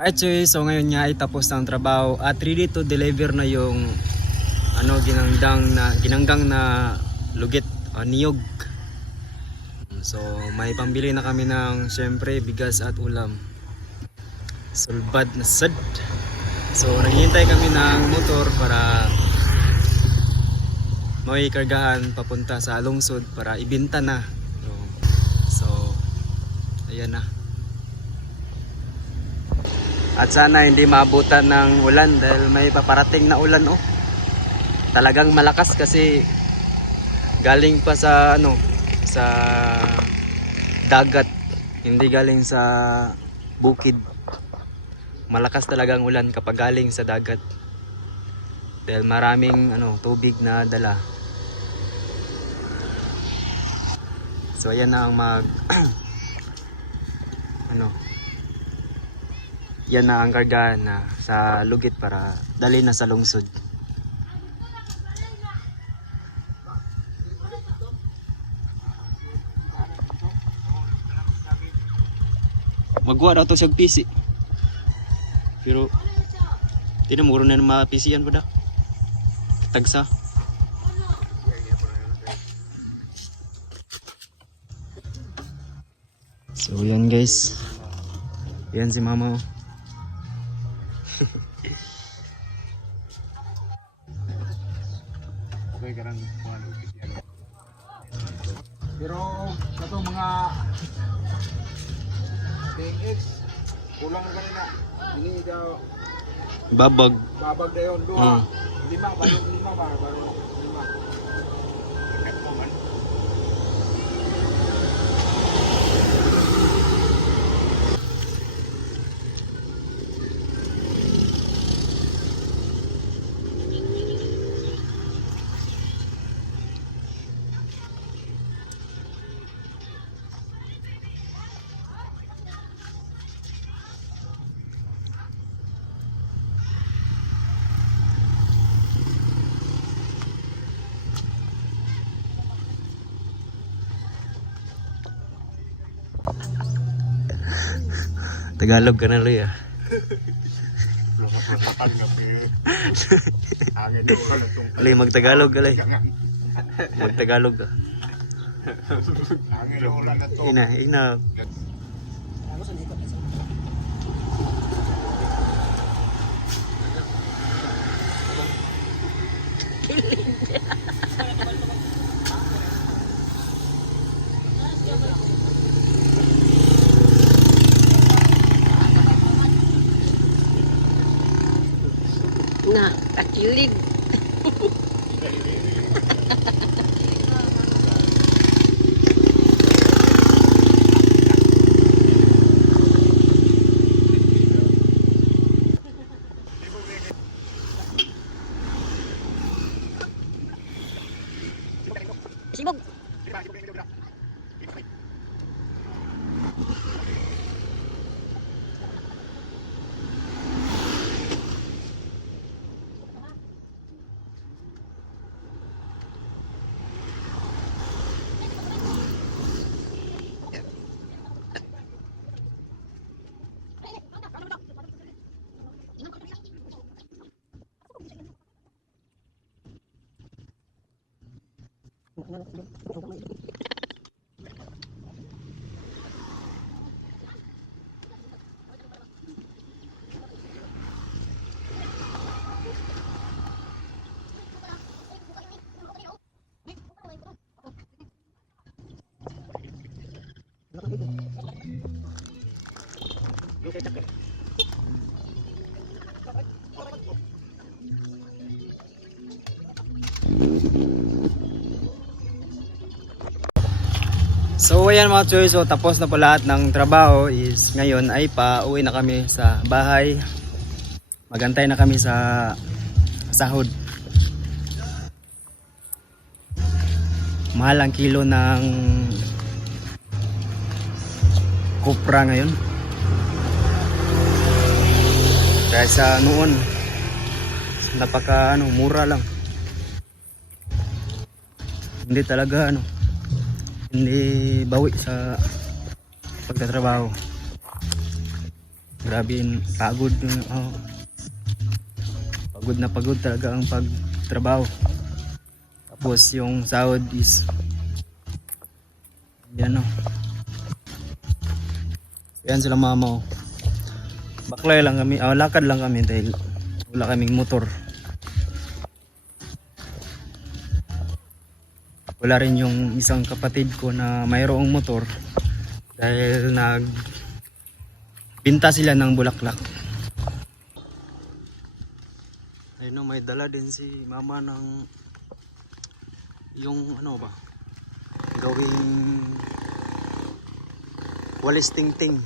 Actually, so ngayon nga ay tapos ng trabaho at ready to deliver na yung ginanggang na lugit o niyog. So may pambili na kami ng syempre bigas at ulam. Sulbad na sad. So naghihintay kami ng motor para may kargahan papunta sa lungsod para ibenta na. So ayan na. At sana hindi maabutan ng ulan dahil may paparating na ulan Talagang malakas kasi galing pa sa sa dagat, hindi galing sa bukid. Malakas talaga ang ulan kapag galing sa dagat. Dahil maraming tubig na dala. So ayan na ang yan na ang karga na sa lugit para dali na sa lungsod. Magwa daw to sa PC. Pero tinamuro na ng mga PC yan pa da. Tagsa. So yan guys. Yan si mama. Pero ito mga TX kulang na kanina. Ini daw Babag. babag na yun. Duha. Lima ba? Lima ba? Lima. Tagalog ka na Loy ah. Loy magtagalog ka Loy. Magtagalog ka. Ina. Na, kakilig. Sibog. So ayan mga choy, so tapos na po lahat ng trabaho is ngayon ay pauwi na kami sa bahay. Magantay na kami sa sahod. Mahal ang kilo ng kopra ngayon. Kaya sa noon napaka mura lang. Hindi talaga hindi bawi sa pagtatrabaho. Grabe, pagod yung pagod talaga ang pagtrabaho. Tapos yung sahod is yan, yan sila mama, baklay lang kami, lakad lang kami dahil wala kaming motor. Wala rin yung isang kapatid ko na mayroong motor dahil binta sila ng bulaklak. Ayun, may dala din si mama ng yung gawing walis ting-ting.